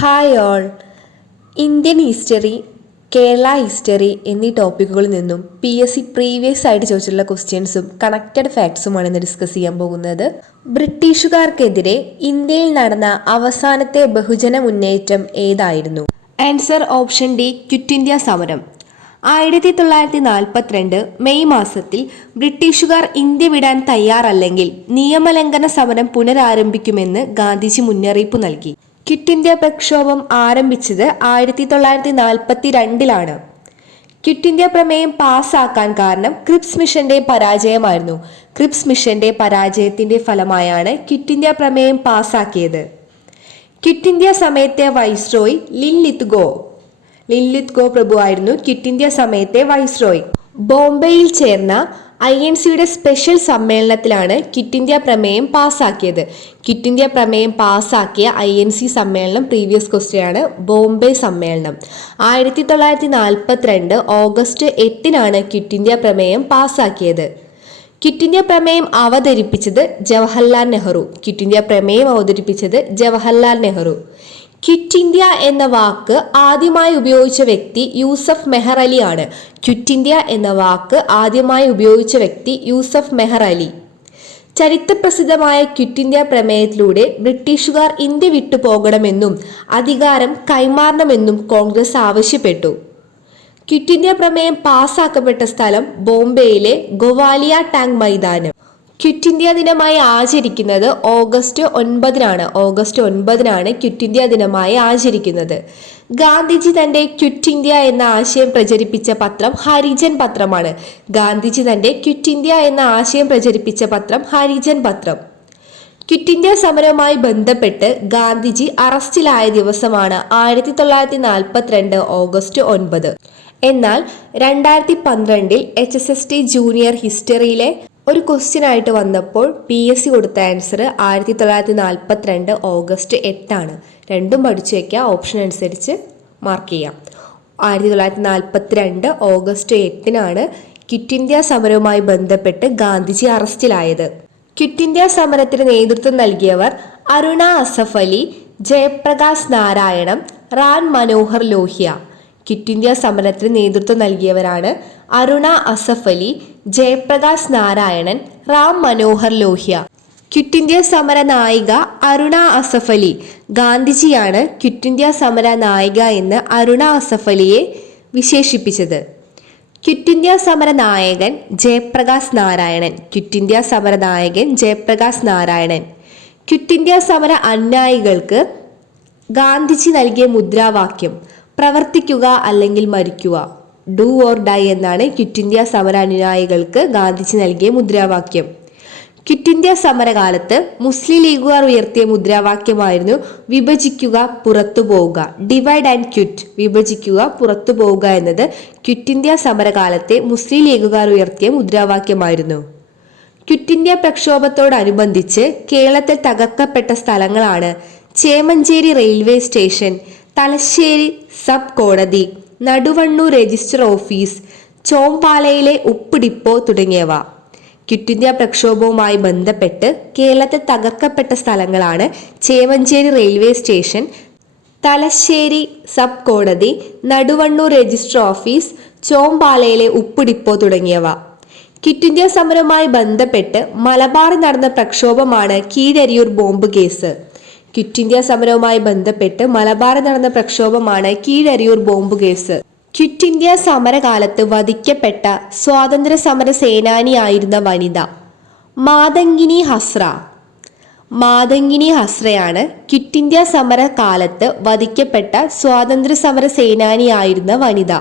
Hi all. Indian history, Kerala history എന്നീ ടോപ്പിക്കുകളിൽ നിന്നും PSC previous ആയിട്ട് ചോദിച്ചിട്ടുള്ള ക്വസ്റ്റ്യൻസും കണക്റ്റഡ് ഫാക്ട്സുമാണ് ഇന്ന് ഡിസ്കസ് ചെയ്യാൻ പോകുന്നത്. ബ്രിട്ടീഷുകാർക്കെതിരെ ഇന്ത്യയിൽ നടന്ന അവസാനത്തെ ബഹുജന മുന്നേറ്റം ഏതായിരുന്നു? Answer option D, quit India സമരം. 1942 മെയ് മാസത്തിൽ ബ്രിട്ടീഷുകാർ ഇന്ത്യ വിടാൻ തയ്യാറല്ലെങ്കിൽ നിയമലംഘന സമരം പുനരാരംഭിക്കുമെന്ന് ഗാന്ധിജി മുന്നറിയിപ്പ് നൽകി. ക്വിറ്റ് ഇന്ത്യ പ്രക്ഷോഭം ആരംഭിച്ചത് 1942 ക്വിറ്റ് ഇന്ത്യ പ്രമേയം പാസ്സാക്കാൻ കാരണം ക്രിപ്സ് മിഷന്റെ പരാജയമായിരുന്നു. ക്രിപ്സ് മിഷന്റെ പരാജയത്തിന്റെ ഫലമായാണ് ക്വിറ്റ് ഇന്ത്യ പ്രമേയം പാസ്സാക്കിയത്. ക്വിറ്റ് ഇന്ത്യ സമയത്തെ വൈസ്രോയ് ലിൻലിത്ഗോ പ്രഭുവായിരുന്നു ക്വിറ്റ് ഇന്ത്യ സമയത്തെ വൈസ്രോയ്. ബോംബെയിൽ ചേർന്ന INCയുടെ സ്പെഷ്യൽ സമ്മേളനത്തിലാണ് ക്വിറ്റ് ഇന്ത്യ പ്രമേയം പാസ്സാക്കിയത്. ക്വിറ്റ് ഇന്ത്യ പ്രമേയം പാസ്സാക്കിയ INC സമ്മേളനം പ്രീവിയസ് ക്വസ്റ്റ്യൻ ആണ്. ബോംബെ സമ്മേളനം 1942 ഓഗസ്റ്റ് 8 ക്വിറ്റ് ഇന്ത്യ പ്രമേയം പാസ്സാക്കിയത്. ക്വിറ്റ് ഇന്ത്യ പ്രമേയം അവതരിപ്പിച്ചത് ജവഹർലാൽ നെഹ്റു. ക്വിറ്റ് ഇന്ത്യ പ്രമേയം അവതരിപ്പിച്ചത് ജവഹർലാൽ നെഹ്റു. ക്വിറ്റ് ഇന്ത്യ എന്ന വാക്ക് ആദ്യമായി ഉപയോഗിച്ച വ്യക്തി യൂസഫ് മെഹർ അലി ആണ്. ക്വിറ്റ് ഇന്ത്യ എന്ന വാക്ക് ആദ്യമായി ഉപയോഗിച്ച വ്യക്തി യൂസഫ് മെഹർ അലി. ചരിത്രപ്രസിദ്ധമായ ക്വിറ്റ് ഇന്ത്യ പ്രമേയത്തിലൂടെ ബ്രിട്ടീഷുകാർ ഇന്ത്യ വിട്ടു പോകണമെന്നും അധികാരം കൈമാറണമെന്നും കോൺഗ്രസ് ആവശ്യപ്പെട്ടു. ക്വിറ്റ് ഇന്ത്യ പ്രമേയം പാസ്സാക്കപ്പെട്ട സ്ഥലം ബോംബെയിലെ ഗോവാലിയ ടാങ്ക് മൈതാനം. ക്വിറ്റ് ഇന്ത്യ ദിനമായി ആചരിക്കുന്നത് ഓഗസ്റ്റ് 9 ഓഗസ്റ്റ് 9 ക്വിറ്റ് ഇന്ത്യ ദിനമായി ആചരിക്കുന്നത്. ഗാന്ധിജി തന്റെ ക്വിറ്റ് ഇന്ത്യ എന്ന ആശയം പ്രചരിപ്പിച്ച പത്രം ഹരിജൻ പത്രമാണ്. ഗാന്ധിജി തന്റെ ക്വിറ്റ് ഇന്ത്യ എന്ന ആശയം പ്രചരിപ്പിച്ച പത്രം ഹരിജൻ പത്രം. ക്വിറ്റ് ഇന്ത്യ സമരവുമായി ബന്ധപ്പെട്ട് ഗാന്ധിജി അറസ്റ്റിലായ ദിവസമാണ് 1942 ഓഗസ്റ്റ് 9. എന്നാൽ 2012 HSST ജൂനിയർ ഹിസ്റ്ററിയിലെ ഒരു ക്വസ്റ്റ്യൻ ആയിട്ട് വന്നപ്പോൾ PSC കൊടുത്ത ആൻസർ 1942 ഓഗസ്റ്റ് 8. രണ്ടും പഠിച്ചു വയ്ക്കുക, ഓപ്ഷൻ അനുസരിച്ച് മാർക്ക് ചെയ്യാം. 1942 ഓഗസ്റ്റ് 8 ക്വിറ്റ് ഇന്ത്യ സമരവുമായി ബന്ധപ്പെട്ട് ഗാന്ധിജി അറസ്റ്റിലായത്. ക്വിറ്റ് ഇന്ത്യ സമരത്തിന് നേതൃത്വം നൽകിയവർ അരുണ അസഫ് അലി, ജയപ്രകാശ് നാരായണം, റാം മനോഹർ ലോഹ്യ. ക്വിറ്റ് ഇന്ത്യ സമരത്തിന് നേതൃത്വം നൽകിയവരാണ് അരുണ അസഫ് അലി, ജയപ്രകാശ് നാരായണൻ, റാം മനോഹർ ലോഹ്യ. ക്വിറ്റ് ഇന്ത്യ സമര നായിക അരുണ അസഫ് അലി. ഗാന്ധിജിയാണ് ക്വിറ്റ് ഇന്ത്യ സമര നായിക എന്ന് അരുണ അസഫ് അലിയെ വിശേഷിപ്പിച്ചത്. ക്വിറ്റ് ഇന്ത്യ സമര നായകൻ ജയപ്രകാശ് നാരായണൻ. ക്വിറ്റ് ഇന്ത്യ സമര നായകൻ ജയപ്രകാശ് നാരായണൻ. ക്വിറ്റ് ഇന്ത്യ സമര അനുയായികൾക്ക് ഗാന്ധിജി നൽകിയ മുദ്രാവാക്യം പ്രവർത്തിക്കുക അല്ലെങ്കിൽ മരിക്കുക, ഡു ഓർ ഡൈ എന്നാണ് ക്വിറ്റ് ഇന്ത്യ സമര അനുയായികൾക്ക് ഗാന്ധിജി നൽകിയ മുദ്രാവാക്യം. ക്വിറ്റ് ഇന്ത്യ സമരകാലത്ത് മുസ്ലിം ലീഗുകാർ ഉയർത്തിയ മുദ്രാവാക്യമായിരുന്നു വിഭജിക്കുക, പുറത്തു പോവുക, ഡിവൈഡ് ആൻഡ് ക്വിറ്റ്. വിഭജിക്കുക, പുറത്തു പോവുക എന്നത് ക്വിറ്റ് ഇന്ത്യ സമരകാലത്തെ മുസ്ലിം ലീഗുകാർ ഉയർത്തിയ മുദ്രാവാക്യമായിരുന്നു. ക്വിറ്റ് ഇന്ത്യ പ്രക്ഷോഭത്തോടനുബന്ധിച്ച് കേരളത്തിൽ തകർക്കപ്പെട്ട സ്ഥലങ്ങളാണ് Chemancheri railway station, Thalassery sub കോടതി, നടുവണ്ണൂർ രജിസ്റ്റർ ഓഫീസ്, ചോംപാലയിലെ ഉപ്പ് ഡിപ്പോ തുടങ്ങിയവ. ക്വിറ്റ് ഇന്ത്യ പ്രക്ഷോഭവുമായി ബന്ധപ്പെട്ട് കേരളത്തിൽ തകർക്കപ്പെട്ട സ്ഥലങ്ങളാണ് Chemancheri railway station, Thalassery sub കോടതി, നടുവണ്ണൂർ രജിസ്റ്റർ ഓഫീസ്, ചോംപാലയിലെ ഉപ്പ് ഡിപ്പോ തുടങ്ങിയവ. ക്വിറ്റ് ഇന്ത്യ സമരവുമായി ബന്ധപ്പെട്ട് മലബാറിൽ നടന്ന പ്രക്ഷോഭമാണ് Keezhariyur bomb case. Quit India സമരവുമായി ബന്ധപ്പെട്ട് മലബാറിൽ നടന്ന പ്രക്ഷോഭമാണ് Keezhariyur bomb case. Quit India സമരകാലത്ത് വധിക്കപ്പെട്ട സ്വാതന്ത്ര്യ സമര സേനാനിയായിരുന്ന വനിത മാതംഗിനി ഹസ്ര. മാതംഗിനി ഹസ്രയാണ് ക്വിറ്റ് ഇന്ത്യ സമരകാലത്ത് വധിക്കപ്പെട്ട സ്വാതന്ത്ര്യ സമര സേനാനിയായിരുന്ന വനിത.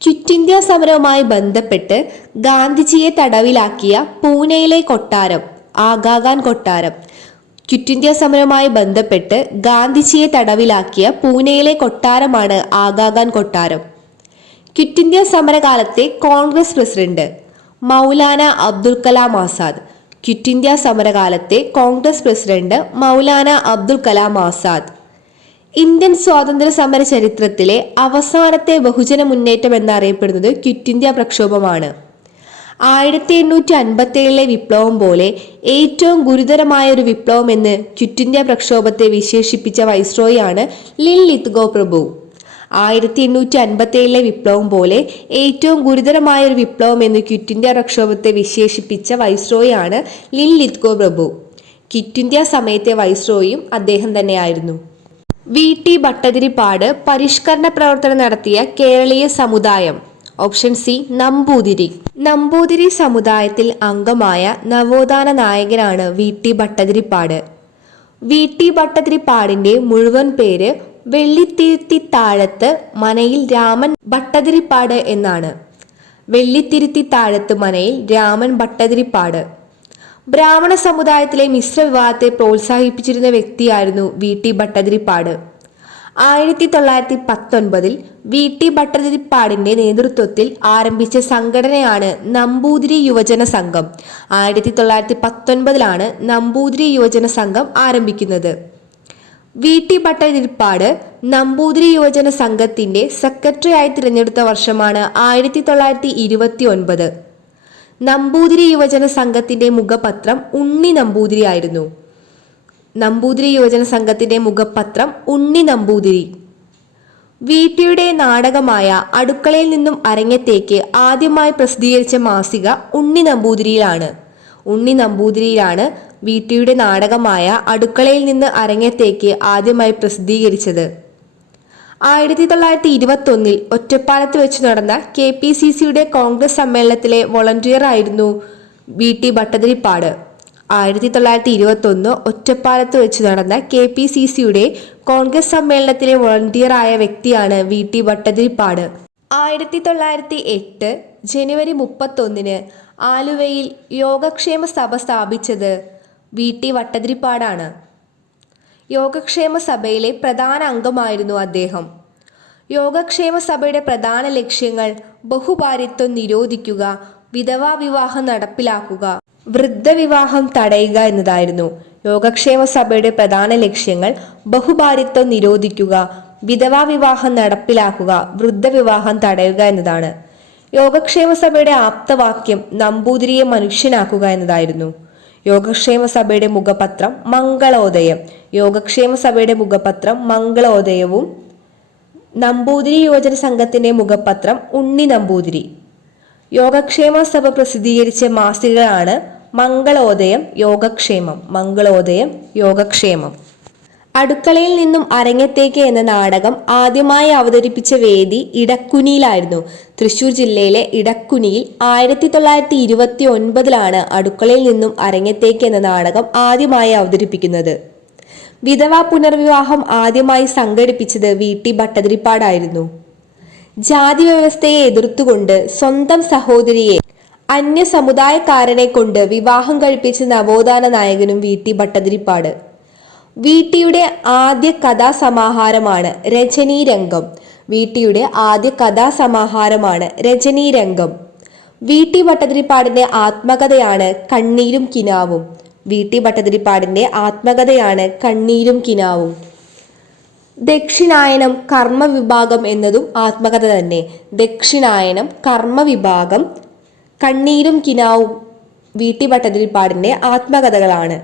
ക്വിറ്റ് ഇന്ത്യ സമരവുമായി ബന്ധപ്പെട്ട് ഗാന്ധിജിയെ തടവിലാക്കിയ പൂനെയിലെ കൊട്ടാരം ആഗാഖാൻ കൊട്ടാരം. ക്വിറ്റ് ഇന്ത്യ സമരവുമായി ബന്ധപ്പെട്ട് ഗാന്ധിജിയെ തടവിലാക്കിയ പൂനെയിലെ കൊട്ടാരമാണ് ആഗാഖാൻ കൊട്ടാരം. Quit India സമരകാലത്തെ Congress president Maulana Abdul Kalam Azad. Quit India സമരകാലത്തെ Congress president Maulana Abdul Kalam Azad. Indian സ്വാതന്ത്ര്യ സമര ചരിത്രത്തിലെ അവസാനത്തെ ബഹുജന മുന്നേറ്റം എന്നറിയപ്പെടുന്നത് ക്വിറ്റ് ഇന്ത്യ പ്രക്ഷോഭമാണ്. 1857 വിപ്ലവം പോലെ ഏറ്റവും ഗുരുതരമായ ഒരു വിപ്ലവം എന്ന് ക്വിറ്റ് ഇന്ത്യ പ്രക്ഷോഭത്തെ വിശേഷിപ്പിച്ച വൈസ്രോയിയാണ് ലിൻലിത്ഗോ പ്രഭു. 1857 വിപ്ലവം പോലെ ഏറ്റവും ഗുരുതരമായ ഒരു വിപ്ലവം എന്ന് ക്വിറ്റ് ഇന്ത്യ പ്രക്ഷോഭത്തെ വിശേഷിപ്പിച്ച വൈസ്രോയിയാണ് ലിൻലിത്ഗോ പ്രഭു. ക്വിറ്റ് ഇന്ത്യ സമയത്തെ വൈസ്രോയും അദ്ദേഹം തന്നെയായിരുന്നു. VT ഭട്ടതിരിപ്പാട് പരിഷ്കരണ പ്രവർത്തനം നടത്തിയ കേരളീയ സമുദായം. Option C Namboothiri. നമ്പൂതിരി സമുദായത്തിൽ അംഗമായ നവോത്ഥാന നായകനാണ് VT ഭട്ടതിരിപ്പാട്. VT ഭട്ടതിരിപ്പാടിന്റെ മുഴുവൻ പേര് വെള്ളിത്തിരുത്തി താഴത്ത് മനയിൽ രാമൻ ഭട്ടതിരിപ്പാട് എന്നാണ്. വെള്ളിത്തിരുത്തി താഴത്ത് മനയിൽ രാമൻ ഭട്ടതിരിപ്പാട്. ബ്രാഹ്മണ സമുദായത്തിലെ മിശ്ര വിവാഹത്തെ പ്രോത്സാഹിപ്പിച്ചിരുന്ന വ്യക്തിയായിരുന്നു VT ഭട്ടതിരിപ്പാട്. 1919 VT ഭട്ടതിരിപ്പാടിന്റെ നേതൃത്വത്തിൽ ആരംഭിച്ച സംഘടനയാണ് നമ്പൂതിരി യുവജന സംഘം. 1919 നമ്പൂതിരി യുവജന സംഘം ആരംഭിക്കുന്നത്. VT ഭട്ടതിരിപ്പാട് നമ്പൂതിരി യുവജന സംഘത്തിന്റെ സെക്രട്ടറി ആയി തിരഞ്ഞെടുത്ത വർഷമാണ് 1929. നമ്പൂതിരി യുവജന സംഘത്തിന്റെ മുഖപത്രം ഉണ്ണി നമ്പൂതിരി ആയിരുന്നു. നമ്പൂതിരി യുവജന സംഘത്തിന്റെ മുഖപത്രം ഉണ്ണി നമ്പൂതിരി. VTയുടെ നാടകമായ അടുക്കളയിൽ നിന്നും അരങ്ങത്തേക്ക് ആദ്യമായി പ്രസിദ്ധീകരിച്ച മാസിക ഉണ്ണി നമ്പൂതിരിയിലാണ്. ഉണ്ണി നമ്പൂതിരിയിലാണ് VTയുടെ നാടകമായ അടുക്കളയിൽ നിന്ന് അരങ്ങത്തേക്ക് ആദ്യമായി പ്രസിദ്ധീകരിച്ചത്. 1921 ഒറ്റപ്പാലത്ത് വെച്ച് നടന്ന KPCCയുടെ കോൺഗ്രസ് സമ്മേളനത്തിലെ വോളണ്ടിയർ ആയിരുന്നു VT ഭട്ടതിരിപ്പാട്. 1921 ഒറ്റപ്പാലത്ത് വെച്ച് നടന്ന KPCCയുടെ കോൺഗ്രസ് സമ്മേളനത്തിലെ വോളണ്ടിയർ ആയ വ്യക്തിയാണ് VT ഭട്ടതിരിപ്പാട്. 1908 ജനുവരി 31 ആലുവയിൽ യോഗക്ഷേമ സഭ സ്ഥാപിച്ചത് VT ഭട്ടതിരിപ്പാടാണ്. യോഗക്ഷേമ സഭയിലെ പ്രധാന അംഗമായിരുന്നു അദ്ദേഹം. യോഗക്ഷേമ സഭയുടെ പ്രധാന ലക്ഷ്യങ്ങൾ ബഹുഭാര്യത്വം നിരോധിക്കുക, വിധവാ വിവാഹം നടപ്പിലാക്കുക, വൃദ്ധവിവാഹം തടയുക എന്നതായിരുന്നു. യോഗക്ഷേമ സഭയുടെ പ്രധാന ലക്ഷ്യങ്ങൾ ബഹുഭാര്യത്വം നിരോധിക്കുക, വിധവാ വിവാഹം നടപ്പിലാക്കുക, വൃദ്ധവിവാഹം തടയുക എന്നതാണ്. യോഗക്ഷേമ സഭയുടെ ആപ്തവാക്യം നമ്പൂതിരിയെ മനുഷ്യനാക്കുക എന്നതായിരുന്നു. യോഗക്ഷേമ സഭയുടെ മുഖപത്രം മംഗളോദയം. യോഗക്ഷേമ സഭയുടെ മുഖപത്രം മംഗളോദയവും നമ്പൂതിരി യുവജന സംഘത്തിന്റെ മുഖപത്രം ഉണ്ണി നമ്പൂതിരി. യോഗക്ഷേമ സഭ പ്രസിദ്ധീകരിച്ച മാസികകളാണ് മംഗളോദയം, യോഗക്ഷേമം. മംഗളോദയം, യോഗക്ഷേമം. അടുക്കളയിൽ നിന്നും അരങ്ങത്തേക്ക് എന്ന നാടകം ആദ്യമായി അവതരിപ്പിച്ച വേദി ഇടക്കുനിയിലായിരുന്നു. തൃശൂർ ജില്ലയിലെ ഇടക്കുനിയിൽ 1929 അടുക്കളയിൽ നിന്നും അരങ്ങത്തേക്ക് എന്ന നാടകം ആദ്യമായി അവതരിപ്പിക്കുന്നത്. വിധവാ പുനർവിവാഹം ആദ്യമായി സംഘടിപ്പിച്ചത് VT ഭട്ടതിരിപ്പാടായിരുന്നു. ജാതി വ്യവസ്ഥയെ എതിർത്തുകൊണ്ട് സ്വന്തം സഹോദരിയെ അന്യ സമുദായക്കാരനെ കൊണ്ട് വിവാഹം കഴിപ്പിച്ച നവോത്ഥാന നായകനും VT ഭട്ടതിരിപ്പാട്. VTയുടെ ആദ്യ കഥാസമാഹാരമാണ് രജനീരംഗം. VTയുടെ ആദ്യ കഥാസമാഹാരമാണ് രജനീരംഗം. VT ഭട്ടതിരിപ്പാടിന്റെ ആത്മകഥയാണ് കണ്ണീരും കിനാവും. VT ഭട്ടതിരിപ്പാടിന്റെ ആത്മകഥയാണ് കണ്ണീരും കിനാവും. ദക്ഷിണായനം കർമ്മവിഭാഗം എന്നതും ആത്മകഥ തന്നെ. ദക്ഷിണായനം കർമ്മവിഭാഗം, കണ്ണീരും കിനാവും VT ഭട്ടതിരിപ്പാടിന്റെ ആത്മകഥകളാണ്.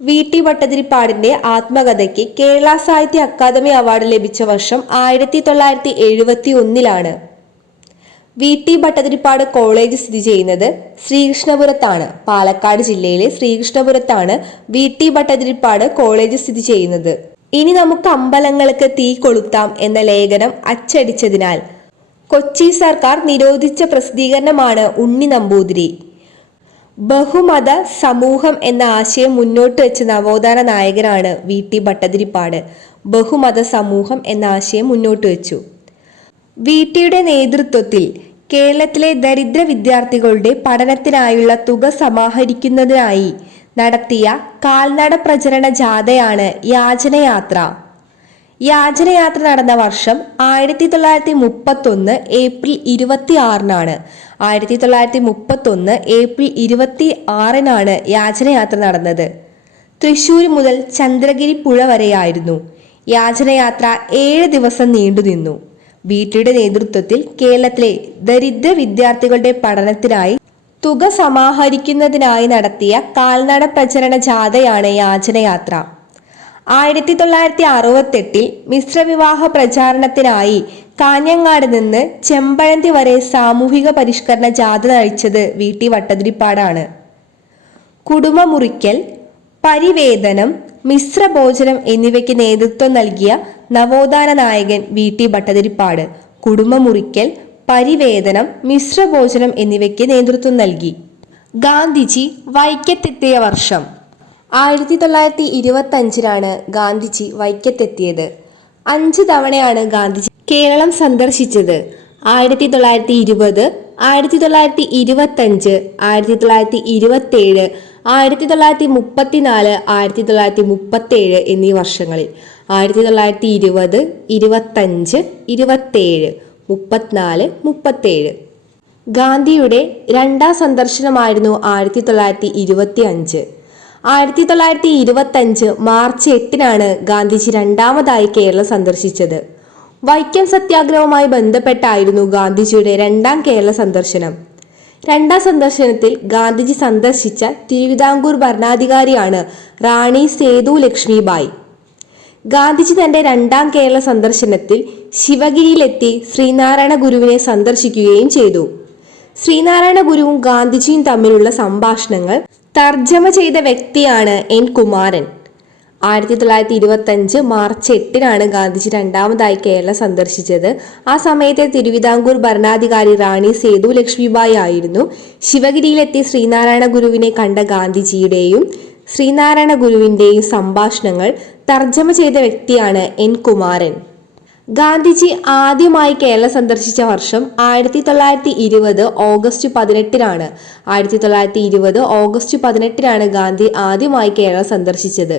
VT ഭട്ടതിരിപ്പാടിന്റെ ആത്മകഥയ്ക്ക് കേരള സാഹിത്യ അക്കാദമി അവാർഡ് ലഭിച്ച വർഷം 1971. VT ഭട്ടതിരിപ്പാട് കോളേജ് സ്ഥിതി ചെയ്യുന്നത് ശ്രീകൃഷ്ണപുരത്താണ്. പാലക്കാട് ജില്ലയിലെ ശ്രീകൃഷ്ണപുരത്താണ് VT ഭട്ടതിരിപ്പാട് കോളേജ് സ്ഥിതി ചെയ്യുന്നത്. ഇനി നമുക്ക് അമ്പലങ്ങൾക്ക് തീ കൊളുത്താം എന്ന ലേഖനം അച്ചടിച്ചതിനാൽ കൊച്ചി സർക്കാർ നിരോധിച്ച പ്രസിദ്ധീകരണമാണ് ഉണ്ണി നമ്പൂതിരി. ബഹുമത സമൂഹം എന്ന ആശയം മുന്നോട്ട് വെച്ച നവോത്ഥാന നായകനാണ് VT ഭട്ടതിരിപ്പാട്. ബഹുമത സമൂഹം എന്ന ആശയം മുന്നോട്ട് വെച്ചു. VTയുടെ നേതൃത്വത്തിൽ കേരളത്തിലെ ദരിദ്ര വിദ്യാർത്ഥികളുടെ പഠനത്തിനായുള്ള തുക സമാഹരിക്കുന്നതിനായി നടത്തിയ കാൽനട പ്രചരണ ജാഥയാണ് യാചനയാത്ര. യാചനയാത്ര നടന്ന വർഷം 1931 ഏപ്രിൽ 26. 1931 ഏപ്രിൽ 26 യാചനയാത്ര നടന്നത്. തൃശ്ശൂർ മുതൽ ചന്ദ്രഗിരി പുഴ വരെയായിരുന്നു. യാചനയാത്ര 7 ദിവസം നീണ്ടുനിന്നു. VTയുടെ നേതൃത്വത്തിൽ കേരളത്തിലെ ദരിദ്ര വിദ്യാർത്ഥികളുടെ പഠനത്തിനായി തുക സമാഹരിക്കുന്നതിനായി നടത്തിയ കാൽനട പ്രചരണ ജാഥയാണ് യാചനയാത്ര. 1968 മിശ്രവിവാഹ പ്രചാരണത്തിനായി കാഞ്ഞങ്ങാട് നിന്ന് ചെമ്പഴന്തി വരെ സാമൂഹിക പരിഷ്കരണ ജാഥ നയിച്ചത് വി.ടി. ഭട്ടതിരിപ്പാടാണ്. കുടുംബ മുറിക്കൽ, പരിവേദനം, മിശ്രഭോജനം എന്നിവയ്ക്ക് നേതൃത്വം നൽകിയ നവോത്ഥാന നായകൻ വി.ടി. ഭട്ടതിരിപ്പാട് കുടുംബ മുറിക്കൽ, പരിവേദനം, മിശ്രഭോജനം എന്നിവയ്ക്ക് നേതൃത്വം നൽകി. ഗാന്ധിജി വൈക്കത്തെത്തിയ വർഷം 1925 ഗാന്ധിജി വൈക്കത്തെത്തിയത്. 5 തവണയാണ് ഗാന്ധിജി കേരളം സന്ദർശിച്ചത്. 1920, 1925, 1927, 1934, 1937 എന്നീ വർഷങ്ങളിൽ. 1920, 25, 27, 34, 37. ഗാന്ധിയുടെ രണ്ടാം സന്ദർശനമായിരുന്നു 1925. 1925 മാർച്ച് 8 ഗാന്ധിജി രണ്ടാമതായി കേരളം സന്ദർശിച്ചത്. വൈക്കം സത്യാഗ്രഹവുമായി ബന്ധപ്പെട്ടായിരുന്നു ഗാന്ധിജിയുടെ രണ്ടാം കേരള സന്ദർശനം. രണ്ടാം സന്ദർശനത്തിൽ ഗാന്ധിജി സന്ദർശിച്ച തിരുവിതാംകൂർ ഭരണാധികാരിയാണ് റാണി സേതു ലക്ഷ്മിബായി. ഗാന്ധിജി തന്റെ രണ്ടാം കേരള സന്ദർശനത്തിൽ ശിവഗിരിയിലെത്തി ശ്രീനാരായണ ഗുരുവിനെ സന്ദർശിക്കുകയും ചെയ്തു. ശ്രീനാരായണ ഗുരുവും ഗാന്ധിജിയും തമ്മിലുള്ള സംഭാഷണങ്ങൾ തർജ്ജമ ചെയ്ത വ്യക്തിയാണ് എൻ കുമാരൻ. 1925 മാർച്ച് 8 ഗാന്ധിജി രണ്ടാമതായി കേരളം സന്ദർശിച്ചത്. ആ സമയത്തെ തിരുവിതാംകൂർ ഭരണാധികാരി റാണി സേതു ലക്ഷ്മിബായി ആയിരുന്നു. ശിവഗിരിയിലെത്തി ശ്രീനാരായണ ഗുരുവിനെ കണ്ട ഗാന്ധിജിയുടെയും ശ്രീനാരായണ ഗുരുവിന്റെയും സംഭാഷണങ്ങൾ തർജ്ജമ ചെയ്ത വ്യക്തിയാണ് എൻ കുമാരൻ. ഗാന്ധിജി ആദ്യമായി കേരളം സന്ദർശിച്ച വർഷം 1920 ഓഗസ്റ്റ് 18. 1920 ഓഗസ്റ്റ് 18 ഗാന്ധി ആദ്യമായി കേരളം സന്ദർശിച്ചത്.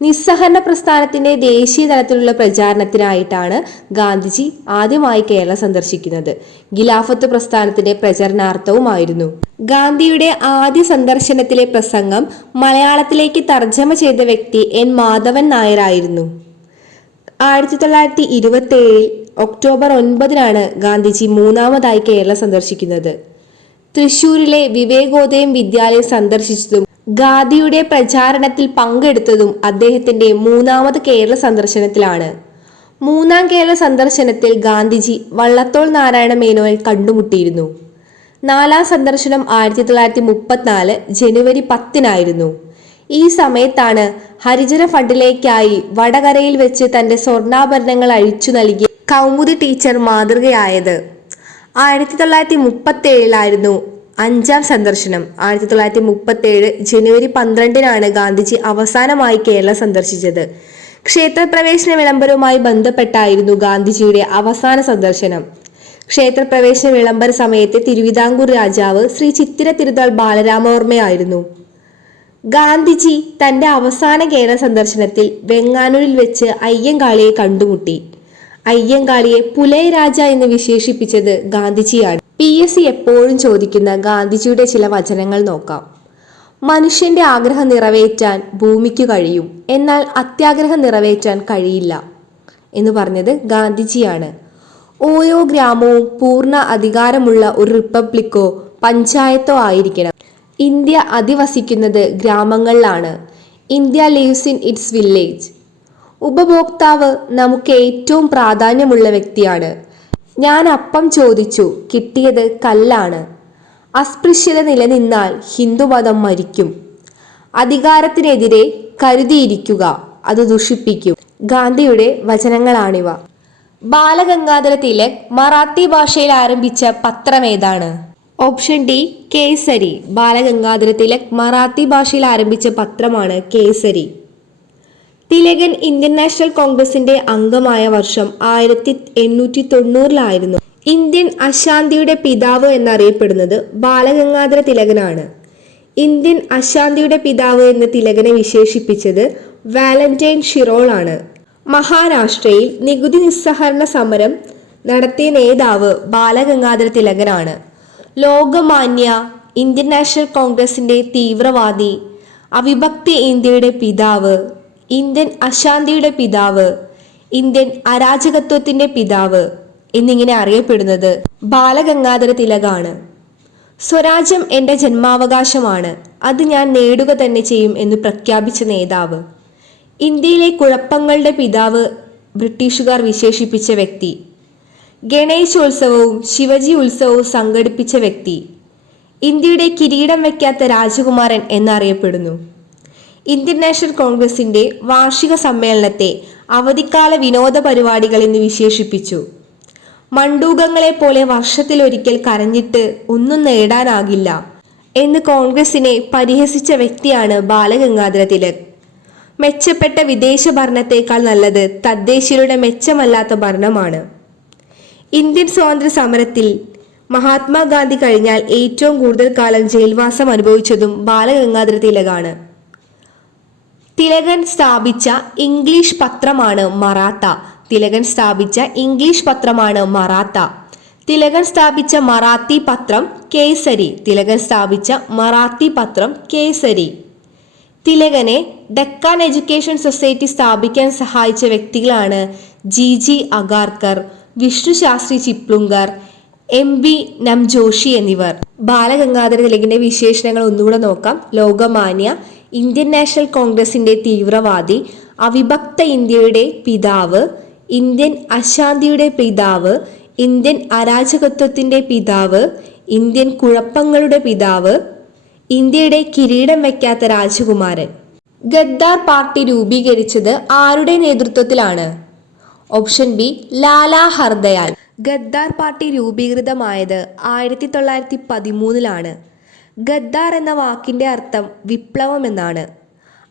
നിസ്സഹകരണ പ്രസ്ഥാനത്തിന്റെ ദേശീയ തലത്തിലുള്ള പ്രചാരണത്തിനായിട്ടാണ് ഗാന്ധിജി ആദ്യമായി കേരളം സന്ദർശിക്കുന്നത്. ഖിലാഫത്ത് പ്രസ്ഥാനത്തിന്റെ പ്രചരണാർത്ഥവുമായിരുന്നു. ഗാന്ധിയുടെ ആദ്യ സന്ദർശനത്തിലെ പ്രസംഗം മലയാളത്തിലേക്ക് തർജ്ജമ ചെയ്ത വ്യക്തി എൻ മാധവൻ നായരായിരുന്നു. 1927 ഒക്ടോബർ 9 ഗാന്ധിജി മൂന്നാമതായി കേരളം സന്ദർശിക്കുന്നത്. തൃശൂരിലെ വിവേകോദയം വിദ്യാലയം സന്ദർശിച്ചതും ഗാന്ധിയുടെ പ്രചാരണത്തിൽ പങ്കെടുത്തതും അദ്ദേഹത്തിന്റെ മൂന്നാമത് കേരള സന്ദർശനത്തിലാണ്. മൂന്നാം കേരള സന്ദർശനത്തിൽ ഗാന്ധിജി വള്ളത്തോൾ നാരായണ മേനോനെ കണ്ടുമുട്ടിയിരുന്നു. നാലാം സന്ദർശനം 1934 ജനുവരി 10 ഈ സമയത്താണ് ഹരിജന ഫണ്ടിലേക്കായി വടകരയിൽ വെച്ച് തന്റെ സ്വർണ്ണാഭരണങ്ങൾ അഴിച്ചു നൽകിയ കൗമുദി ടീച്ചർ മാതൃകയായത്. 1937 അഞ്ചാം സന്ദർശനം. 1937 ജനുവരി 12 ഗാന്ധിജി അവസാനമായി കേരളം സന്ദർശിച്ചത്. ക്ഷേത്രപ്രവേശന വിളംബരവുമായി ബന്ധപ്പെട്ടായിരുന്നു ഗാന്ധിജിയുടെ അവസാന സന്ദർശനം. ക്ഷേത്രപ്രവേശന വിളംബര സമയത്തെ തിരുവിതാംകൂർ രാജാവ് ശ്രീ ചിത്തിര തിരുനാൾ ബാലരാമവർമ്മയായിരുന്നു. ഗാന്ധിജി തന്റെ അവസാന കേരള സന്ദർശനത്തിൽ വെങ്ങാനൂരിൽ വെച്ച് അയ്യങ്കാളിയെ കണ്ടുമുട്ടി. അയ്യങ്കാളിയെ പുലയ രാജ എന്ന് വിശേഷിപ്പിച്ചത് ഗാന്ധിജിയാണ്. PSC എപ്പോഴും ചോദിക്കുന്ന ഗാന്ധിജിയുടെ ചില വചനങ്ങൾ നോക്കാം. മനുഷ്യന്റെ ആഗ്രഹം നിറവേറ്റാൻ ഭൂമിക്ക് കഴിയും, എന്നാൽ അത്യാഗ്രഹം നിറവേറ്റാൻ കഴിയില്ല എന്ന് പറഞ്ഞത് ഗാന്ധിജിയാണ്. ഓരോ ഗ്രാമവും പൂർണ്ണ അധികാരമുള്ള ഒരു റിപ്പബ്ലിക്കോ പഞ്ചായത്തോ ആയിരിക്കണം. ഇന്ത്യ അധിവസിക്കുന്നത് ഗ്രാമങ്ങളിലാണ്. India lives in its village. ഉപഭോക്താവ് നമുക്ക് ഏറ്റവും പ്രാധാന്യമുള്ള വ്യക്തിയാണ്. ഞാൻ അപ്പം ചോദിച്ചു, കിട്ടിയത് കല്ലാണ്. അസ്പൃശ്യത നിലനിന്നാൽ ഹിന്ദുമതം മരിക്കും. അധികാരത്തിനെതിരെ കരുതിയിരിക്കുക, അത് ദുഷിപ്പിക്കും. ഗാന്ധിയുടെ വചനങ്ങളാണിവ. ബാലഗംഗാധര തിലക് മറാത്തി ഭാഷയിൽ ആരംഭിച്ച പത്രം ഏതാണ്? Option D Kesari. ബാലഗംഗാധര തിലക് മറാത്തി ഭാഷയിൽ ആരംഭിച്ച പത്രമാണ് കേസരി. തിലകൻ ഇന്ത്യൻ നാഷണൽ കോൺഗ്രസിന്റെ അംഗമായ വർഷം 1890 ഇന്ത്യൻ അശാന്തിയുടെ പിതാവ് എന്നറിയപ്പെടുന്നത് ബാലഗംഗാധര തിലകനാണ്. ഇന്ത്യൻ അശാന്തിയുടെ പിതാവ് എന്ന് തിലകനെ വിശേഷിപ്പിച്ചത് വാലന്റൈൻ ഷിറോൾ ആണ്. മഹാരാഷ്ട്രയിൽ നികുതി നിസ്സഹകരണ സമരം നടത്തിയ നേതാവ് ബാലഗംഗാധര തിലകനാണ്. ലോകമാന്യ, ഇന്ത്യൻ നാഷണൽ കോൺഗ്രസിന്റെ തീവ്രവാദി, അവിഭക്ത ഇന്ത്യയുടെ പിതാവ്, ഇന്ത്യൻ അശാന്തിയുടെ പിതാവ്, ഇന്ത്യൻ അരാജകത്വത്തിന്റെ പിതാവ് എന്നിങ്ങനെ അറിയപ്പെടുന്നത് ബാലഗംഗാധര തിലകാണ്. സ്വരാജ്യം എൻ്റെ ജന്മാവകാശമാണ്, അത് ഞാൻ നേടുക തന്നെ ചെയ്യും എന്ന് പ്രഖ്യാപിച്ച നേതാവ്. ഇന്ത്യയിലെ കുഴപ്പങ്ങളുടെ പിതാവ് ബ്രിട്ടീഷുകാർ വിശേഷിപ്പിച്ച വ്യക്തി. ഗണേശോത്സവവും ശിവജി ഉത്സവവും സംഘടിപ്പിച്ച വ്യക്തി. ഇന്ത്യയുടെ കിരീടം വയ്ക്കാത്ത രാജകുമാരൻ എന്നറിയപ്പെടുന്നു. ഇന്ത്യൻ നാഷണൽ കോൺഗ്രസിന്റെ വാർഷിക സമ്മേളനത്തെ അവധിക്കാല വിനോദ പരിപാടികൾ എന്ന് വിശേഷിപ്പിച്ചു. മണ്ടൂകങ്ങളെ പോലെ വർഷത്തിലൊരിക്കൽ കരഞ്ഞിട്ട് ഒന്നും നേടാനാകില്ല എന്ന് കോൺഗ്രസിനെ പരിഹസിച്ച വ്യക്തിയാണ് ബാലഗംഗാധര തിലക്. മെച്ചപ്പെട്ട വിദേശ ഭരണത്തേക്കാൾ നല്ലത് തദ്ദേശീയരുടെ മെച്ചമല്ലാത്ത ഭരണമാണ്. ഇന്ത്യൻ സ്വാതന്ത്ര്യ സമരത്തിൽ മഹാത്മാഗാന്ധി കഴിഞ്ഞാൽ ഏറ്റവും കൂടുതൽ കാലം ജയിൽവാസം അനുഭവിച്ചതും ബാലഗംഗാധര തിലകാണ്. തിലകൻ സ്ഥാപിച്ച ഇംഗ്ലീഷ് പത്രമാണ് മറാത്ത. തിലകൻ സ്ഥാപിച്ച ഇംഗ്ലീഷ് പത്രമാണ് മറാത്ത. തിലകൻ സ്ഥാപിച്ച മറാത്തി പത്രം കേസരി. തിലകൻ സ്ഥാപിച്ച മറാത്തി പത്രം കേസരി. തിലകനെ ഡെക്കാൻ എഡ്യൂക്കേഷൻ സൊസൈറ്റി സ്ഥാപിക്കാൻ സഹായിച്ച വ്യക്തികളാണ് ജി അഗാർക്കർ, വിഷ്ണു ശാസ്ത്രി ചിപ്ലുങ്കർ, MB ജോഷി എന്നിവർ. ബാലഗംഗാധര തിലകിന്റെ വിശേഷണങ്ങൾ ഒന്നുകൂടെ നോക്കാം. ലോകമാന്യ, ഇന്ത്യൻ നാഷണൽ കോൺഗ്രസിന്റെ തീവ്രവാദി, അവിഭക്ത ഇന്ത്യയുടെ പിതാവ്, ഇന്ത്യൻ അശാന്തിയുടെ പിതാവ്, ഇന്ത്യൻ അരാജകത്വത്തിന്റെ പിതാവ്, ഇന്ത്യൻ കുഴപ്പങ്ങളുടെ പിതാവ്, ഇന്ത്യയുടെ കിരീടം വയ്ക്കാത്ത രാജകുമാരൻ. ഗദ്ദാർ പാർട്ടി രൂപീകരിച്ചത് ആരുടെ നേതൃത്വത്തിലാണ്? ഓപ്ഷൻ ബി, ലാലാ ഹർദയാൽ. ഗദ്ദാർ പാർട്ടി രൂപീകൃതമായത് 1913 ഗദ്ദാർ എന്ന വാക്കിന്റെ അർത്ഥം വിപ്ലവം എന്നാണ്.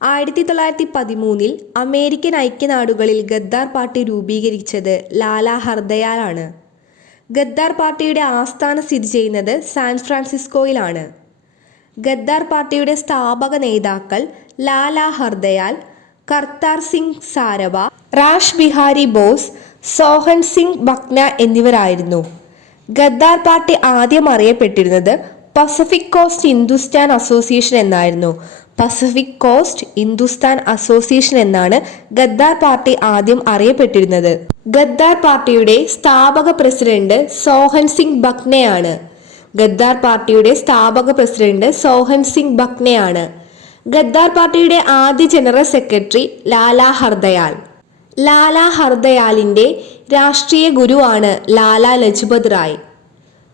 1913 അമേരിക്കൻ ഐക്യനാടുകളിൽ ഗദ്ദാർ പാർട്ടി രൂപീകരിച്ചത് ലാലാ ഹർദയാലാണ്. ഗദ്ദാർ പാർട്ടിയുടെ ആസ്ഥാനം സ്ഥിതി ചെയ്യുന്നത് സാൻ ഫ്രാൻസിസ്കോയിലാണ്. ഗദ്ദാർ പാർട്ടിയുടെ സ്ഥാപക നേതാക്കൾ ലാലാ ഹർദയാൽ, കർത്താർ സിംഗ് സാരഭ, റാഷ് ബിഹാരി ബോസ്, സോഹൻ സിംഗ് ബക്ന എന്നിവരായിരുന്നു. ഗദ്ദാർ പാർട്ടി ആദ്യം അറിയപ്പെട്ടിരുന്നത് പസഫിക് കോസ്റ്റ് ഹിന്ദുസ്ഥാൻ അസോസിയേഷൻ എന്നായിരുന്നു. പസഫിക് കോസ്റ്റ് ഹിന്ദുസ്ഥാൻ അസോസിയേഷൻ എന്നാണ് ഗദ്ദാർ പാർട്ടി ആദ്യം അറിയപ്പെട്ടിരുന്നത്. ഗദ്ദാർ പാർട്ടിയുടെ സ്ഥാപക പ്രസിഡന്റ് സോഹൻ സിംഗ് ബക്നയാണ്. ഗദ്ദാർ പാർട്ടിയുടെ സ്ഥാപക പ്രസിഡന്റ് സോഹൻ സിംഗ് ബക്നയാണ്. ഗദ്ദാർ പാർട്ടിയുടെ ആദ്യ ജനറൽ സെക്രട്ടറി ലാലാ ഹർദയാൽ. ലാലാ ഹർദയാലിന്റെ രാഷ്ട്രീയ ഗുരുവാണ് ലാലാ ലജ്പത് റായ്.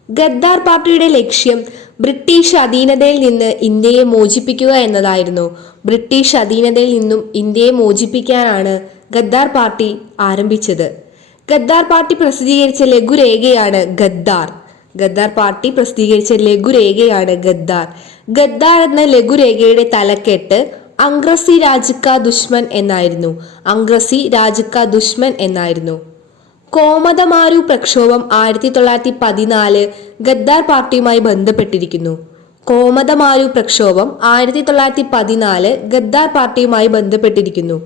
ഗദ്ദാർ പാർട്ടിയുടെ ലക്ഷ്യം ബ്രിട്ടീഷ് അധീനതയിൽ നിന്ന് ഇന്ത്യയെ മോചിപ്പിക്കുക എന്നതായിരുന്നു. ബ്രിട്ടീഷ് അധീനതയിൽ നിന്നും ഇന്ത്യയെ മോചിപ്പിക്കാനാണ് ഗദ്ദാർ പാർട്ടി ആരംഭിച്ചത്. ഗദ്ദാർ പാർട്ടി പ്രസിദ്ധീകരിച്ച ലഘുരേഖയാണ് ഗദ്ദാർ. ഗദ്ദാർ പാർട്ടി പ്രസിദ്ധീകരിച്ച ലഘുരേഖയാണ് ഗദ്ദാർ. ഗദ്ദാർ എന്ന ലഘുരേഖയുടെ തലക്കെട്ട് അംഗ്രസി രാജിക്ക ദുഷ്മൻ എന്നായിരുന്നു. അംഗ്രസി രാജിക്ക ദുഷ്മൻ എന്നായിരുന്നു. കോമതമാരു പ്രക്ഷോഭം 1914 ഗദ്ദാർ പാർട്ടിയുമായി ബന്ധപ്പെട്ടിരിക്കുന്നു. കോമതമാരു പ്രക്ഷോഭം 1914 ഗദ്ദാർ പാർട്ടിയുമായി ബന്ധപ്പെട്ടിരിക്കുന്നു.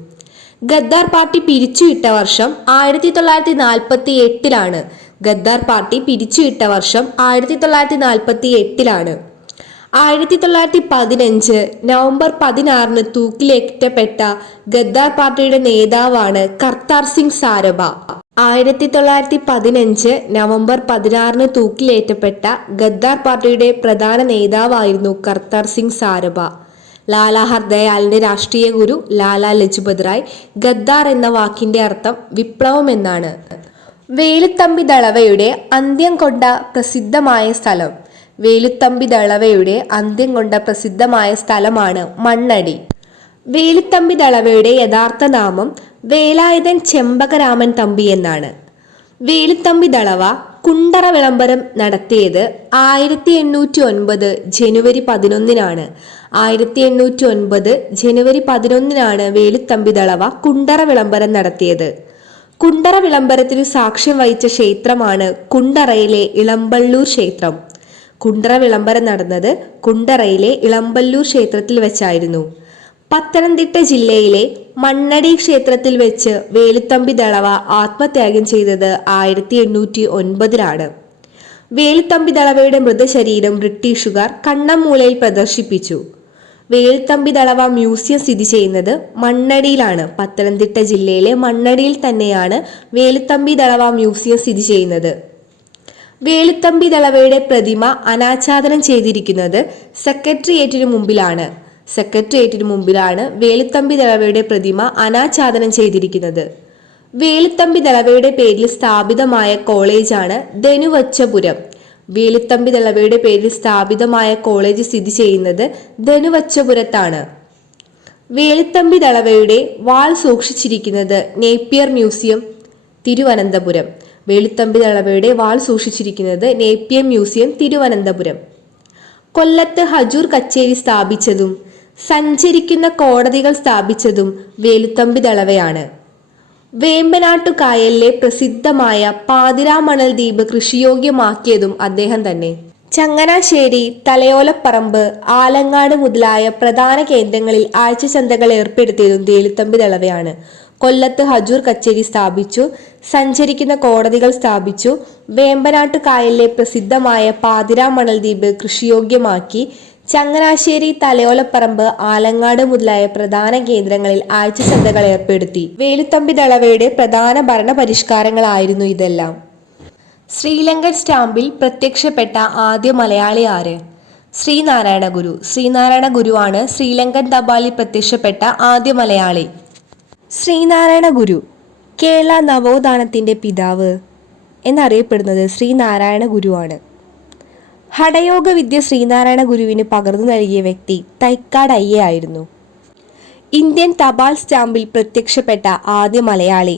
ഗദ്ദാർ പാർട്ടി പിരിച്ചുവിട്ട വർഷം 1948 ഗദ്ദാർ പാർട്ടി പിരിച്ചുവിട്ട വർഷം 1948 1915 നവംബർ 16 തൂക്കിലേറ്റപ്പെട്ട ഗദ്ദാർ പാർട്ടിയുടെ നേതാവാണ് കർത്താർ സിംഗ് സാരഭ. 1915 നവംബർ 16 തൂക്കിലേറ്റപ്പെട്ട ഗദ്ദാർ പാർട്ടിയുടെ പ്രധാന നേതാവായിരുന്നു കർത്താർ സിംഗ് സാരഭ. ലാലാ ഹർദയാലിന്റെ രാഷ്ട്രീയ ഗുരു ലാലാ ലജ്പത് റായ്. ഗദ്ദാർ എന്ന വാക്കിന്റെ അർത്ഥം വിപ്ലവം എന്നാണ്. വേലുത്തമ്പി ദളവയുടെ അന്ത്യം കൊണ്ട പ്രസിദ്ധമായ സ്ഥലം. വേലുത്തമ്പി ദളവയുടെ അന്ത്യം കൊണ്ട പ്രസിദ്ധമായ സ്ഥലമാണ് മണ്ണടി. വേലുത്തമ്പി ദളവയുടെ യഥാർത്ഥ നാമം വേലായുധൻ ചെമ്പകരാമൻ തമ്പി എന്നാണ്. വേലുത്തമ്പി ദളവ കുണ്ടറ വിളംബരം നടത്തിയത് 1809 ജനുവരി 11 1809 ജനുവരി 11 വേലുത്തമ്പി ദളവ കുണ്ടറ വിളംബരം നടത്തിയത്. കുണ്ടറ വിളംബരത്തിനു സാക്ഷ്യം വഹിച്ച ക്ഷേത്രമാണ് കുണ്ടറയിലെ ഇളമ്പള്ളൂർ ക്ഷേത്രം. കുണ്ടറ വിളംബരം നടന്നത് കുണ്ടറയിലെ ഇളമ്പല്ലൂർ ക്ഷേത്രത്തിൽ വെച്ചായിരുന്നു. പത്തനംതിട്ട ജില്ലയിലെ മണ്ണടി ക്ഷേത്രത്തിൽ വെച്ച് വേലുത്തമ്പി ദളവ ആത്മത്യാഗം ചെയ്തത് 1809 വേലുത്തമ്പി ദളവയുടെ മൃതശരീരം ബ്രിട്ടീഷുകാർ കണ്ണമ്മൂലയിൽ പ്രദർശിപ്പിച്ചു. വേലുത്തമ്പി ദളവ മ്യൂസിയം സ്ഥിതി ചെയ്യുന്നത് മണ്ണടിയിലാണ്. പത്തനംതിട്ട ജില്ലയിലെ മണ്ണടിയിൽ തന്നെയാണ് വേലുത്തമ്പി ദളവ മ്യൂസിയം സ്ഥിതി ചെയ്യുന്നത്. വേലുത്തമ്പി ദളവയുടെ പ്രതിമ അനാച്ഛാദനം ചെയ്തിരിക്കുന്നത് സെക്രട്ടേറിയറ്റിനു മുമ്പിലാണ്. സെക്രട്ടേറിയറ്റിനു മുമ്പിലാണ് വേലുത്തമ്പി ദളവയുടെ പ്രതിമ അനാച്ഛാദനം ചെയ്തിരിക്കുന്നത്. വേലുത്തമ്പി ദളവയുടെ പേരിൽ സ്ഥാപിതമായ കോളേജാണ് ധനുവച്ചപുരം. വേലുത്തമ്പി ദളവയുടെ പേരിൽ സ്ഥാപിതമായ കോളേജ് സ്ഥിതി ചെയ്യുന്നത് ധനുവച്ചപുരത്താണ്. വേലുത്തമ്പി ദളവയുടെ വാൾ സൂക്ഷിച്ചിരിക്കുന്നത് നേപ്പിയർ മ്യൂസിയം, തിരുവനന്തപുരം. വേലുത്തമ്പി ദളവയുടെ വാൾ സൂക്ഷിച്ചിരിക്കുന്നത് നേപ്പിയർ മ്യൂസിയം, തിരുവനന്തപുരം. കൊല്ലത്ത് ഹജൂർ കച്ചേരി സ്ഥാപിച്ചതും സഞ്ചരിക്കുന്ന കോടതികൾ സ്ഥാപിച്ചതും വേലുത്തമ്പി ദളവയാണ്. വേമ്പനാട്ടുകായലിലെ പ്രസിദ്ധമായ പാതിരാമണൽ ദ്വീപ് കൃഷിയോഗ്യമാക്കിയതും അദ്ദേഹം തന്നെ. ചങ്ങനാശ്ശേരി, തലയോലപ്പറമ്പ്, ആലങ്ങാട് മുതലായ പ്രധാന കേന്ദ്രങ്ങളിൽ ആഴ്ചച്ചന്തകൾ ഏർപ്പെടുത്തിയതും വേലുത്തമ്പി ദളവയാണ്. കൊല്ലത്ത് ഹജൂർ കച്ചേരി സ്ഥാപിച്ചു, സഞ്ചരിക്കുന്ന കോടതികൾ സ്ഥാപിച്ചു, വേമ്പനാട്ടുകായലിലെ പ്രസിദ്ധമായ പാതിരാമണൽ ദ്വീപ് കൃഷിയോഗ്യമാക്കി, ചങ്ങനാശ്ശേരി, തലയോലപ്പറമ്പ്, ആലങ്ങാട് മുതലായ പ്രധാന കേന്ദ്രങ്ങളിൽ ആഴ്ചച്ചന്തകൾ ഏർപ്പെടുത്തി. വേലുത്തമ്പി ദളവയുടെ പ്രധാന ഭരണ പരിഷ്കാരങ്ങളായിരുന്നു ഇതെല്ലാം. ശ്രീലങ്കൻ സ്റ്റാമ്പിൽ പ്രത്യക്ഷപ്പെട്ട ആദ്യ മലയാളി ആര്? ശ്രീനാരായണ ഗുരു. ശ്രീനാരായണ ഗുരുവാണ് ശ്രീലങ്കൻ തപാലിൽ പ്രത്യക്ഷപ്പെട്ട ആദ്യ മലയാളി. ശ്രീനാരായണ ഗുരു കേരള നവോത്ഥാനത്തിൻ്റെ പിതാവ് എന്നറിയപ്പെടുന്നത് ശ്രീനാരായണ ഗുരുവാണ്. ഹഠയോഗ വിദ്യ ശ്രീനാരായണ ഗുരുവിന് പകർന്നു നൽകിയ വ്യക്തി തൈക്കാട് അയ്യ ആയിരുന്നു. ഇന്ത്യൻ തപാൽ സ്റ്റാമ്പിൽ പ്രത്യക്ഷപ്പെട്ട ആദ്യ മലയാളി,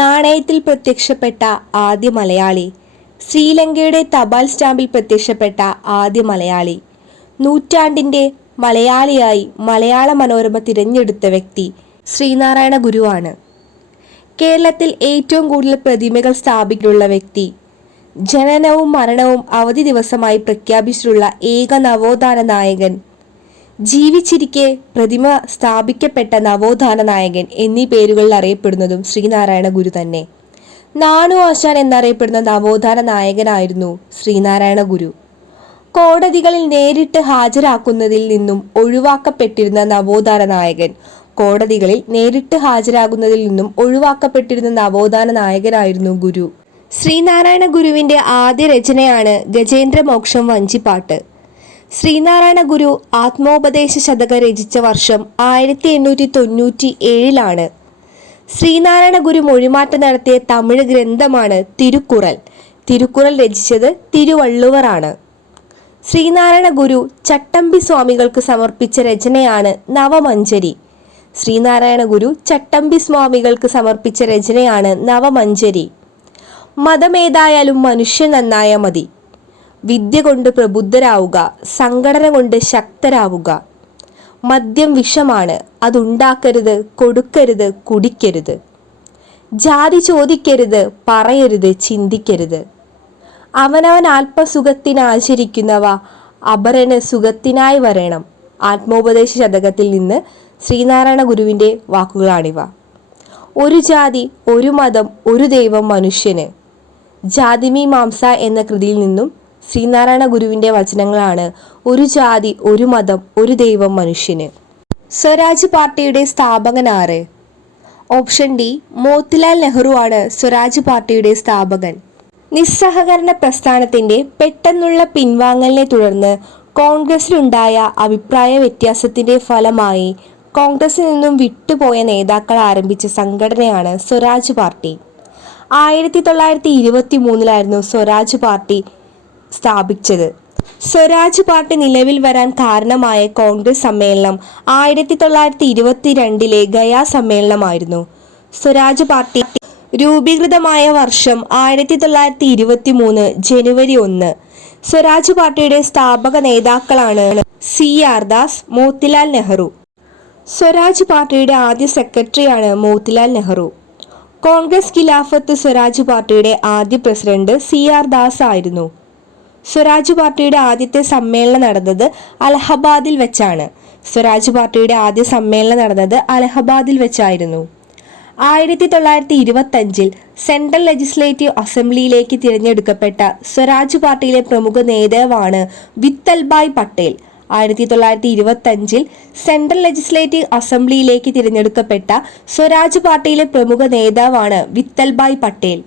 നാണയത്തിൽ പ്രത്യക്ഷപ്പെട്ട ആദ്യ മലയാളി, ശ്രീലങ്കയുടെ തപാൽ സ്റ്റാമ്പിൽ പ്രത്യക്ഷപ്പെട്ട ആദ്യ മലയാളി, നൂറ്റാണ്ടിൻ്റെ മലയാളിയായി മലയാള മനോരമ തിരഞ്ഞെടുത്ത വ്യക്തി ശ്രീനാരായണ ഗുരുവാണ്. കേരളത്തിൽ ഏറ്റവും കൂടുതൽ പ്രതിമകൾ സ്ഥാപിച്ചിട്ടുള്ള വ്യക്തി, ജനനവും മരണവും അവധി ദിവസമായി പ്രഖ്യാപിച്ചിട്ടുള്ള ഏക നവോത്ഥാന നായകൻ, ജീവിച്ചിരിക്കെ പ്രതിമ സ്ഥാപിക്കപ്പെട്ട നവോത്ഥാന നായകൻ എന്നീ പേരുകളിൽ അറിയപ്പെടുന്നതും ശ്രീനാരായണ ഗുരു തന്നെ. നാണു ആശാൻ എന്നറിയപ്പെടുന്ന നവോത്ഥാന നായകനായിരുന്നു ശ്രീനാരായണ ഗുരു. കോടതികളിൽ നേരിട്ട് ഹാജരാക്കുന്നതിൽ നിന്നും ഒഴിവാക്കപ്പെട്ടിരുന്ന നവോത്ഥാന നായകൻ. കോടതികളിൽ നേരിട്ട് ഹാജരാകുന്നതിൽ നിന്നും ഒഴിവാക്കപ്പെട്ടിരുന്ന നവോത്ഥാന നായകനായിരുന്നു ഗുരു. ശ്രീനാരായണ ഗുരുവിൻ്റെ ആദ്യ രചനയാണ് ഗജേന്ദ്രമോക്ഷം വഞ്ചിപ്പാട്ട്. ശ്രീനാരായണ ഗുരു ആത്മോപദേശ ശതകം രചിച്ച വർഷം 1897 ശ്രീനാരായണ ഗുരു മൊഴിമാറ്റം നടത്തിയ തമിഴ് ഗ്രന്ഥമാണ് തിരുക്കുറൽ. തിരുക്കുറൽ രചിച്ചത് തിരുവള്ളുവറാണ്. ശ്രീനാരായണ ഗുരു ചട്ടമ്പി സ്വാമികൾക്ക് സമർപ്പിച്ച രചനയാണ് നവമഞ്ചരി. ശ്രീനാരായണ ഗുരു ചട്ടമ്പി സ്വാമികൾക്ക് സമർപ്പിച്ച രചനയാണ് നവമഞ്ചരി. മതമേതായാലും മനുഷ്യൻ നന്നായ മതി, വിദ്യ കൊണ്ട് പ്രബുദ്ധരാവുക, സംഘടന കൊണ്ട് ശക്തരാവുക. മദ്യം വിഷമാണ്, അതുണ്ടാക്കരുത്, കൊടുക്കരുത്, കുടിക്കരുത്. ജാതി ചോദിക്കരുത്, പറയരുത്, ചിന്തിക്കരുത്. അവനവൻ അല്പസുഖത്തിനാചരിക്കുന്നവ അപരന് സുഖത്തിനായി വരണം. ആത്മോപദേശ ശതകത്തിൽ നിന്ന് ശ്രീനാരായണ ഗുരുവിൻ്റെ വാക്കുകളാണിവ. ഒരു ജാതി, ഒരു മതം, ഒരു ദൈവം മനുഷ്യന്. ജാതിമീമാംസ എന്ന കൃതിയിൽ നിന്നും ശ്രീനാരായണ ഗുരുവിൻ്റെ വചനങ്ങളാണ് ഒരു ജാതി, ഒരു മതം, ഒരു ദൈവം മനുഷ്യന്. സ്വരാജ് പാർട്ടിയുടെ സ്ഥാപകൻ ആര്? ഓപ്ഷൻ ഡി, മോത്തിലാൽ നെഹ്റു ആണ് സ്വരാജ് പാർട്ടിയുടെ സ്ഥാപകൻ. നിസ്സഹകരണ പ്രസ്ഥാനത്തിൻ്റെ പെട്ടെന്നുള്ള പിൻവാങ്ങലിനെ തുടർന്ന് കോൺഗ്രസിലുണ്ടായ അഭിപ്രായ വ്യത്യാസത്തിൻ്റെ ഫലമായി കോൺഗ്രസിൽ നിന്നും വിട്ടുപോയ നേതാക്കൾ ആരംഭിച്ച സംഘടനയാണ് സ്വരാജ് പാർട്ടി. 1923 സ്വരാജ് പാർട്ടി സ്ഥാപിച്ചത്. സ്വരാജ് പാർട്ടി നിലവിൽ വരാൻ കാരണമായ കോൺഗ്രസ് സമ്മേളനം 1922 ഗയാ സമ്മേളനമായിരുന്നു. സ്വരാജ് പാർട്ടി രൂപീകൃതമായ വർഷം 1923 ജനുവരി 1. സ്വരാജ് പാർട്ടിയുടെ സ്ഥാപക നേതാക്കളാണ് CR ദാസ്, മോത്തിലാൽ നെഹ്റു. സ്വരാജ് പാർട്ടിയുടെ ആദ്യ സെക്രട്ടറിയാണ് മോത്തിലാൽ നെഹ്റു. കോൺഗ്രസ് ഖിലാഫത്ത് സ്വരാജ് പാർട്ടിയുടെ ആദ്യ പ്രസിഡന്റ് CR ദാസ് ആയിരുന്നു. സ്വരാജ് പാർട്ടിയുടെ ആദ്യത്തെ സമ്മേളനം നടന്നത് അലഹബാദിൽ വെച്ചാണ്. സ്വരാജ് പാർട്ടിയുടെ ആദ്യ സമ്മേളനം നടന്നത് അലഹബാദിൽ വെച്ചായിരുന്നു. 1925 സെൻട്രൽ ലെജിസ്ലേറ്റീവ് അസംബ്ലിയിലേക്ക് തിരഞ്ഞെടുക്കപ്പെട്ട സ്വരാജ് പാർട്ടിയിലെ പ്രമുഖ നേതാവാണ് വിത്തൽഭായ് പട്ടേൽ. 1925 സെൻട്രൽ ലെജിസ്ലേറ്റീവ് അസംബ്ലിയിലേക്ക് തിരഞ്ഞെടുക്കപ്പെട്ട സ്വരാജ് പാർട്ടിയിലെ പ്രമുഖ നേതാവാണ് വിത്തൽഭായ് പട്ടേൽ.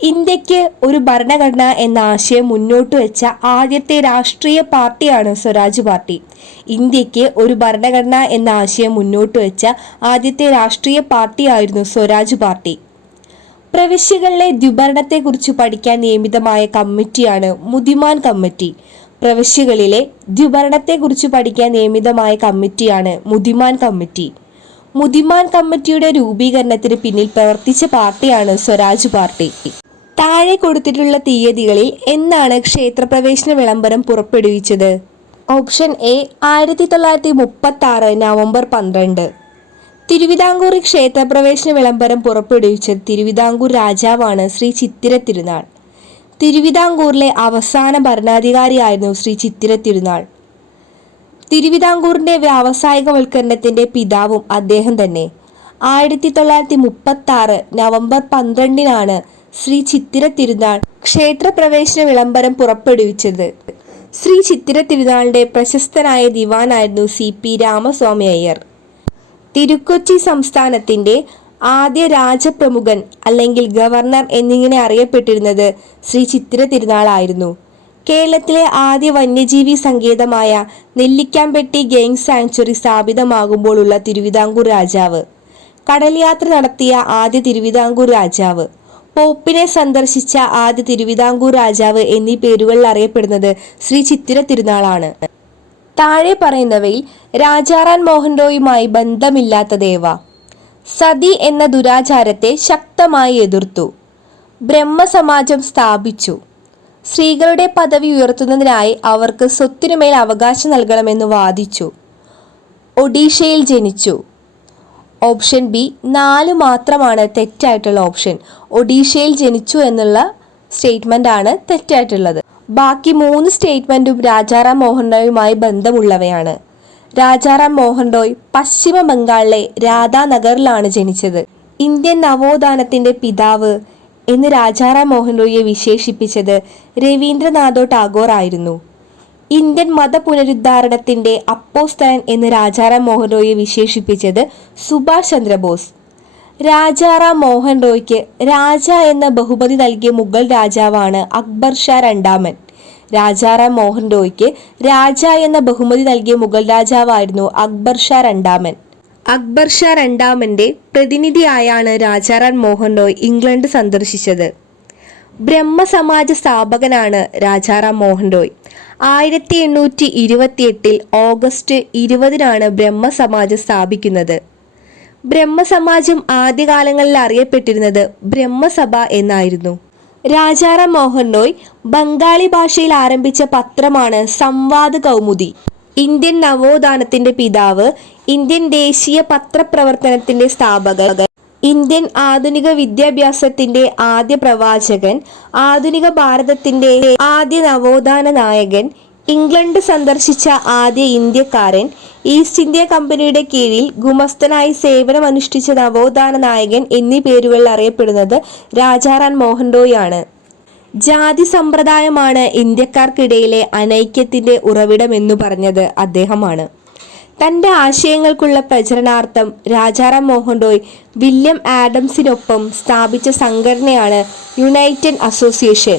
ഇന്ത്യക്ക് ഒരു ഭരണഘടന എന്ന ആശയം മുന്നോട്ട് വെച്ച ആദ്യത്തെ രാഷ്ട്രീയ പാർട്ടിയാണ് സ്വരാജ് പാർട്ടി. ഇന്ത്യക്ക് ഒരു ഭരണഘടന എന്ന ആശയം മുന്നോട്ട് വെച്ച ആദ്യത്തെ രാഷ്ട്രീയ പാർട്ടിയായിരുന്നു സ്വരാജ് പാർട്ടി. പ്രവിശ്യകളിലെ ദ്വിഭരണത്തെക്കുറിച്ച് പഠിക്കാൻ നിയമിതമായ കമ്മിറ്റിയാണ് മുദിമാൻ കമ്മിറ്റി. പ്രവിശ്യകളിലെ ദ്വിഭരണത്തെക്കുറിച്ച് പഠിക്കാൻ നിയമിതമായ കമ്മിറ്റിയാണ് മുദിമാൻ കമ്മിറ്റി. മുദിമാൻ കമ്മിറ്റിയുടെ രൂപീകരണത്തിന് പിന്നിൽ പ്രവർത്തിച്ച പാർട്ടിയാണ് സ്വരാജ് പാർട്ടി. താഴെ കൊടുത്തിട്ടുള്ള തീയതികളിൽ എന്നാണ് ക്ഷേത്രപ്രവേശന വിളംബരം പുറപ്പെടുവിച്ചത്? Option A 1936 November 12. തിരുവിതാംകൂർ ക്ഷേത്രപ്രവേശന വിളംബരം പുറപ്പെടുവിച്ചത് തിരുവിതാംകൂർ രാജാവാണ് ശ്രീ ചിത്തിര തിരുനാൾ. തിരുവിതാംകൂറിലെ അവസാന ഭരണാധികാരിയായിരുന്നു ശ്രീ ചിത്തിര തിരുനാൾ. തിരുവിതാംകൂറിന്റെ വ്യാവസായികവൽക്കരണത്തിന്റെ പിതാവും അദ്ദേഹം തന്നെ. 1936 നവംബർ 12 ശ്രീ ചിത്തിര തിരുനാൾ ക്ഷേത്രപ്രവേശന വിളംബരം പുറപ്പെടുവിച്ചത്. ശ്രീ ചിത്തിര തിരുനാളിന്റെ പ്രശസ്തനായ ദിവാനായിരുന്നു CP രാമസ്വാമി അയ്യർ. തിരുക്കൊച്ചി സംസ്ഥാനത്തിന്റെ ആദ്യ രാജപ്രമുഖൻ അല്ലെങ്കിൽ ഗവർണർ എന്നിങ്ങനെ അറിയപ്പെട്ടിരുന്നത് ശ്രീ ചിത്തിര തിരുനാളായിരുന്നു. കേരളത്തിലെ ആദ്യ വന്യജീവി സങ്കേതമായ നെല്ലിക്കാംപെട്ടി ഗെയിം സാങ്ച്വറി സ്ഥാപിതമാകുമ്പോഴുള്ള തിരുവിതാംകൂർ രാജാവ്, കടൽ യാത്ര നടത്തിയ ആദ്യ തിരുവിതാംകൂർ രാജാവ്, പോപ്പിനെ സന്ദർശിച്ച ആദ്യ തിരുവിതാംകൂർ രാജാവ് എന്നീ പേരുകളിൽ അറിയപ്പെടുന്നത് ശ്രീ ചിത്തിര തിരുനാളാണ്. താഴെ പറയുന്നവയിൽ രാജാറാം മോഹൻ റോയുമായി ബന്ധമില്ലാത്തതേവ? സതി എന്ന ദുരാചാരത്തെ ശക്തമായി എതിർത്തു. ബ്രഹ്മസമാജം സ്ഥാപിച്ചു. സ്ത്രീകളുടെ പദവി ഉയർത്തുന്നതിനായി അവർക്ക് സ്വത്തിനുമേൽ അവകാശം നൽകണമെന്ന് വാദിച്ചു. ഒഡീഷയിൽ ജനിച്ചു. ഓപ്ഷൻ ബി 4 മാത്രമാണ് തെറ്റായിട്ടുള്ള ഓപ്ഷൻ. ഒഡീഷയിൽ ജനിച്ചു എന്നുള്ള സ്റ്റേറ്റ്മെന്റ് ആണ് തെറ്റായിട്ടുള്ളത്. ബാക്കി 3 സ്റ്റേറ്റ്മെന്റും രാജാറാം മോഹൻ റോയുമായി ബന്ധമുള്ളവയാണ്. രാജാറാം മോഹൻ റോയ് പശ്ചിമ ബംഗാളിലെ രാധാനഗറിലാണ് ജനിച്ചത്. ഇന്ത്യൻ നവോത്ഥാനത്തിന്റെ പിതാവ് എന്ന് രാജാറാം മോഹൻ റോയിയെ വിശേഷിപ്പിച്ചത് രവീന്ദ്രനാഥോ ടാഗോർ ആയിരുന്നു. ഇന്ത്യൻ മതപുനരുദ്ധാരണത്തിന്റെ അപ്പോസ്തലൻ എന്ന് രാജാറാം മോഹൻ റോയിയെ വിശേഷിപ്പിച്ചത് സുഭാഷ് ചന്ദ്രബോസ്. രാജാറാം മോഹൻ റോയ്ക്ക് രാജ എന്ന ബഹുമതി നൽകിയ മുഗൾ രാജാവാണ് അക്ബർ ഷാ രണ്ടാമൻ. രാജാറാം മോഹൻ റോയ്ക്ക് രാജ എന്ന ബഹുമതി നൽകിയ മുഗൾ രാജാവായിരുന്നു അക്ബർ ഷാ രണ്ടാമൻ. അക്ബർ ഷാ രണ്ടാമന്റെ പ്രതിനിധിയായാണ് രാജാറാം മോഹൻ റോയ് ഇംഗ്ലണ്ട് സന്ദർശിച്ചത്. ബ്രഹ്മസമാജ സ്ഥാപകനാണ് രാജാറാം മോഹൻ റോയ്. 1828 ഓഗസ്റ്റ് 20 ബ്രഹ്മസമാജം സ്ഥാപിക്കുന്നത്. ബ്രഹ്മസമാജം ആദ്യകാലങ്ങളിൽ അറിയപ്പെട്ടിരുന്നത് ബ്രഹ്മസഭ എന്നായിരുന്നു. രാജാറാം മോഹൻ റോയ് ബംഗാളി ഭാഷയിൽ ആരംഭിച്ച പത്രമാണ് സംവാദ് കൗമുദി. ഇന്ത്യൻ നവോത്ഥാനത്തിന്റെ പിതാവ്, ഇന്ത്യൻ ദേശീയ പത്രപ്രവർത്തനത്തിന്റെ സ്ഥാപകൻ, ഇന്ത്യൻ ആധുനിക വിദ്യാഭ്യാസത്തിന്റെ ആദ്യ പ്രവാചകൻ, ആധുനിക ഭാരതത്തിന്റെ ആദ്യ നവോത്ഥാന നായകൻ, ഇംഗ്ലണ്ട് സന്ദർശിച്ച ആദ്യ ഇന്ത്യക്കാരൻ, ഈസ്റ്റ് ഇന്ത്യ കമ്പനിയുടെ കീഴിൽ ഗുമസ്തനായി സേവനമനുഷ്ഠിച്ച നവോത്ഥാന നായകൻ എന്നീ പേരുകളിൽ അറിയപ്പെടുന്നത് രാജാറാം മോഹൻ റോയ് ആണ്. ജാതി സമ്പ്രദായമാണ് ഇന്ത്യക്കാർക്കിടയിലെ അനൈക്യത്തിന്റെ ഉറവിടമെന്നു പറഞ്ഞത് അദ്ദേഹമാണ്. തന്റെ ആശയങ്ങൾക്കുള്ള പ്രചരണാർത്ഥം രാജാറാം മോഹൻ റോയ് വില്യം ആഡംസിനൊപ്പം സ്ഥാപിച്ച സംഘടനയാണ് യുണൈറ്റഡ് അസോസിയേഷൻ.